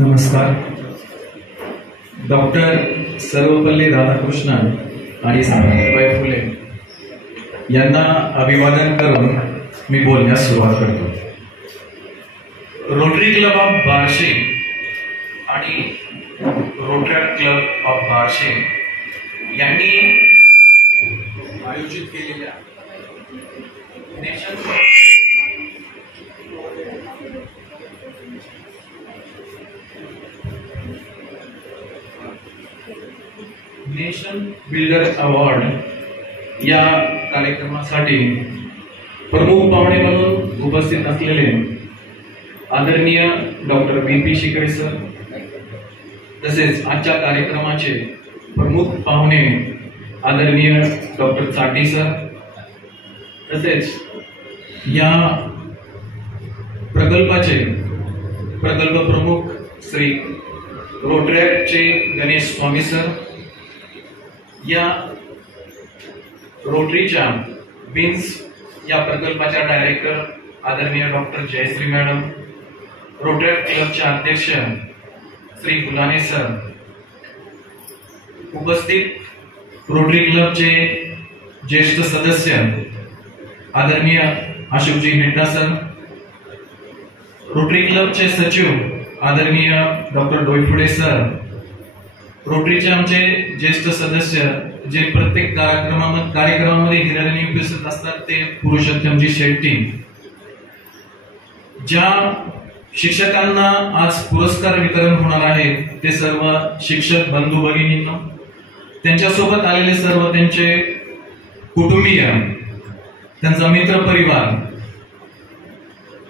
नमस्कार. डॉक्टर सर्वपल्ली राधाकृष्णन आणि सावित्रीबाई फुले यांना अभिवादन करून मी बोलण्यास सुरुवात करतो. रोटरी क्लब ऑफ बार्शी आणि रोटरी क्लब ऑफ बार्शी यांनी आयोजित केलेल्या नेशन बिल्डर अवॉर्ड या कार्यक्रमासाठी प्रमुख पाहुणे म्हणून उपस्थित असलेले आदरणीय डॉक्टर बी.पी. शिकरे सर, तसेच आजच्या कार्यक्रमाचे प्रमुख पाहुणे आदरणीय डॉक्टर चाटी सर, तसेच या प्रकल्पाचे प्रकल्प प्रमुख श्री रोटरॅक्टचे गणेश स्वामी सर, या रोटरीच्या बिन्स या प्रकल्पाच्या डायरेक्टर आदरणीय डॉक्टर जयश्री मॅडम, रोटरॅक्ट क्लबचे अध्यक्ष श्री गुलाने सर, उपस्थित रोटरी क्लबचे ज्येष्ठ सदस्य आदरणीय अशोकजी हिंडा सर, रोटरी क्लबचे सचिव आदरणीय डॉक्टर डोईफुडे सर, रोटरीचे आमचे ज्येष्ठ सदस्य जे प्रत्येक कार्यक्रमामध्ये हिराने उपस्थित असतात ते पुरुषोत्तमजी शेट्टी, ज्या शिक्षकांना आज पुरस्कार वितरण होणार आहे ते सर्व शिक्षक बंधू भगिनींना, त्यांच्यासोबत आलेले सर्व त्यांचे कुटुंबीय, त्यांचा मित्र परिवार,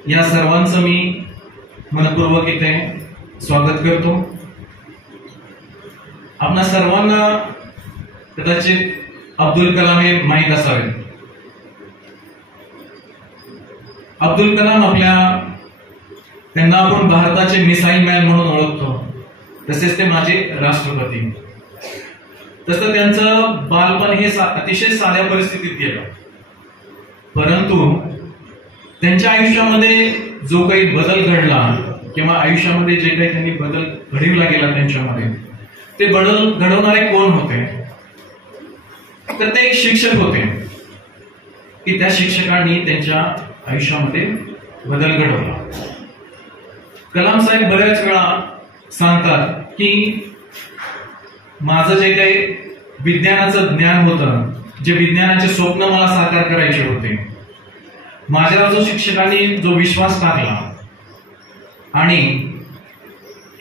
या सर्वांचं मी मनपूर्वक इथे स्वागत करतो. आपणा सर्वांना कदाचित अब्दुल कलाम हे माहीत असावे. अब्दुल कलाम त्यांना आपण भारताचे मिसाईल मॅन म्हणून ओळखतो, तसेच ते माझे राष्ट्रपती. तसं त्यांचं बालपण हे अतिशय साध्या परिस्थितीत गेलं, परंतु त्यांच्या आयुष्यामध्ये जो काही बदल घडला किंवा आयुष्यामध्ये जे काही त्यांनी बदल घडविला गेला त्यांच्यामध्ये, ते बदल घडवणारे कोण होते? तर ते एक शिक्षक होते की त्या शिक्षकांनी त्यांच्या आयुष्यामध्ये बदल घडवला. कलाम साहेब बऱ्याच वेळा सांगतात की माझं जे काही विज्ञानाचं ज्ञान होतं, जे विज्ञानाचे स्वप्न मला साकार करायचे होते, माझ्यावर जो शिक्षकांनी जो विश्वास टाकला, आणि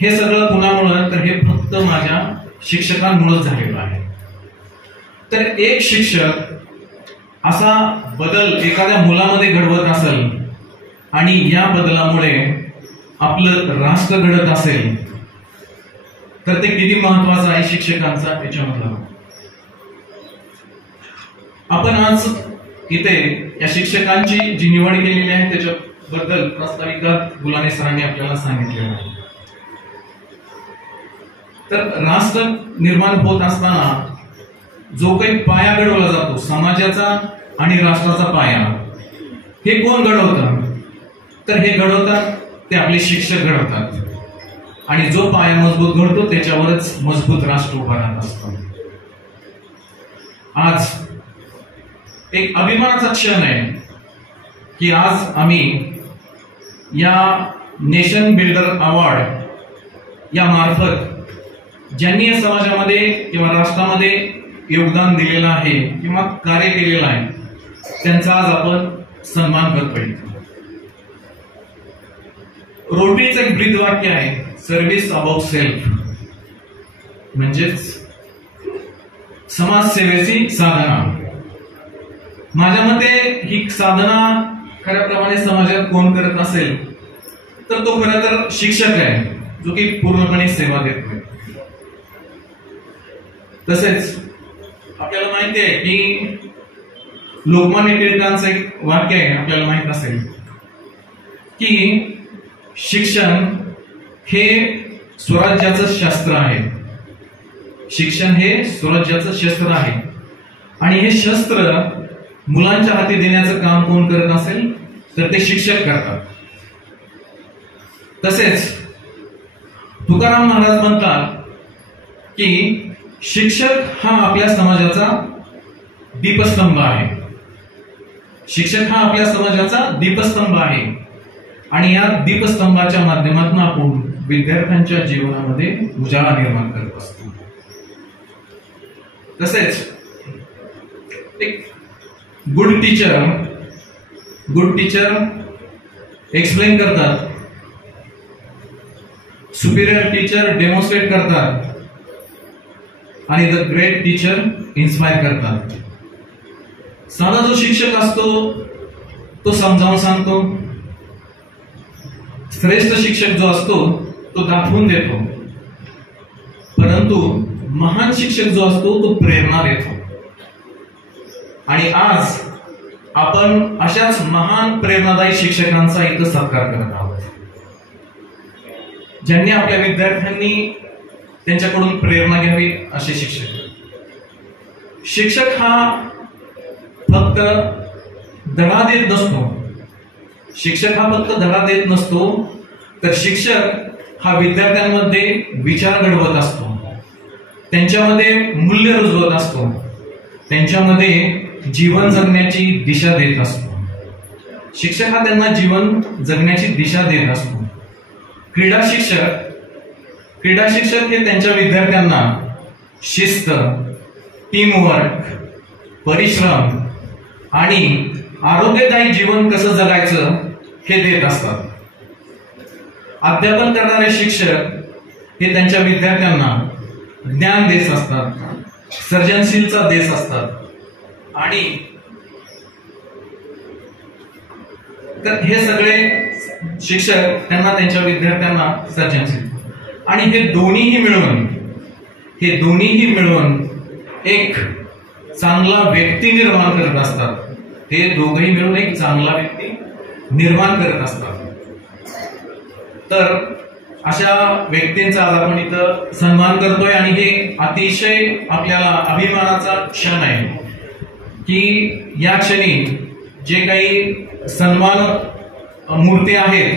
हे सगळं कुणामुळे, तर हे फक्त माझ्या शिक्षकांमुळेच झालेलं आहे. तर एक शिक्षक असा बदल एखाद्या मुलामध्ये घडवत असेल आणि या बदलामुळे आपलं राष्ट्र घडत असेल, तर ते किती महत्वाचं आहे शिक्षकांचा याच्यामधला. आपण आज इथे या शिक्षकांची जी निवड केलेली आहे त्याच्याबद्दल प्रास्ताविका गुलाने सरांनी आपल्याला सांगितलेलं आहे. तर राष्ट्र निर्माण होत असताना जो काही पाया घडवला जातो समाजाचा आणि राष्ट्राचा पाया, हे कोण घडवतं? तर हे घडवतात ते आपले शिक्षक घडवतात, आणि जो पाया मजबूत घडतो त्याच्यावरच मजबूत राष्ट्र उभा राहत असतो. आज एक अभिमानाचा क्षण आहे की आज आम्ही या नेशन बिल्डर अवॉर्ड या मार्फत ज्यांनी या समाजामध्ये किंवा राष्ट्रामध्ये योगदान दिलेलं आहे किंवा कार्य केलेलं आहे, त्यांचा आज आपण सन्मान करतोय. रोटरीचं एक ब्रीद वाक्य आहे, सर्व्हिस अबाउट सेल्फ, म्हणजेच समाजसेवेची साधना. माझ्या मते ही साधना खऱ्याप्रमाणे समाजात कोण करत असेल तर तो खरं तर शिक्षक आहे, जो की पूर्णपणे सेवा देतोय. तसेच आपल्याला माहिती आहे की लोकमान्य टिळकांचं एक वाक्य आहे, आपल्याला माहित असेल की शिक्षण हे स्वराज्याचं शस्त्र आहे. शिक्षण हे स्वराज्याचं शस्त्र आहे, आणि हे शस्त्र मुलांच्या हाती देण्याचं काम कोण करत असेल तर ते शिक्षक करतात. तसेच तुकाराम महाराज म्हणतात की शिक्षक हा आपल्या समाजाचा दीपस्तंभ आहे. शिक्षक हा आपल्या समाजाचा दीपस्तंभ आहे आणि या दीपस्तंभाच्या माध्यमातून आपण विद्यार्थ्यांच्या जीवनामध्ये उजाळा निर्माण करत असतो. तसेच एक गुड टीचर एक्सप्लेन करतात, सुपिरियर टीचर डेमॉन्स्ट्रेट करतात आणि द ग्रेट टीचर इन्स्पायर करतात. साधा जो शिक्षक असतो तो समजावून सांगतो, श्रेष्ठ शिक्षक जो असतो तो दाखवून देतो, परंतु महान शिक्षक जो असतो तो प्रेरणा देतो. आणि आज आपण अशाच महान प्रेरणादायी शिक्षकांचा इथं सत्कार करत आहोत, ज्यांनी आपल्या विद्यार्थ्यांनी त्यांच्याकडून प्रेरणा घ्यावी असे शिक्षक. शिक्षक हा फक्त धडा देत नसतो, शिक्षक हा फक्त धडा देत नसतो, तर शिक्षक हा विद्यार्थ्यांमध्ये विचार घडवत असतो, त्यांच्यामध्ये मूल्य रुजवत असतो, त्यांच्यामध्ये जीवन जगण्याची दिशा देत असतो. शिक्षक हा त्यांना जीवन जगण्याची दिशा देत असतो. क्रीडा शिक्षक हे त्यांच्या विद्यार्थ्यांना शिस्त, टीमवर्क, परिश्रम आणि आरोग्यदायी जीवन कसं जगायचं हे देत असतात. अध्यापन करणारे शिक्षक हे त्यांच्या विद्यार्थ्यांना ज्ञान देत असतात, सर्जनशीलता देत असतात आणि तर हे सगळे शिक्षक त्यांना त्यांच्या विद्यार्थ्यांना सर्जनशील आणि हे दोन्हीही मिळून एक चांगला व्यक्ती निर्माण करत असतात. हे दोघंही मिळून एक चांगला व्यक्ती निर्माण करत असतात. तर अशा व्यक्तींचा आज आपण इथं सन्मान करतोय आणि हे अतिशय आपल्याला अभिमानाचा क्षण आहे की या क्षणी जे काही सन्मान मूर्ती आहेत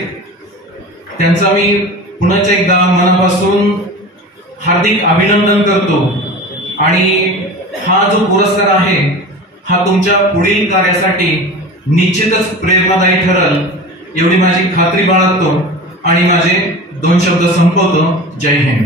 त्यांचा मी पुन्हा एकदा मनापासून हार्दिक अभिनंदन करतो. आणि हा जो पुरस्कार आहे हा तुमच्या पुढील कार्यासाठी निश्चितच प्रेरणादायी ठरेल एवढी माझी खात्री बाळगतो आणि माझे 2 शब्द संपवतो. जय हिंद.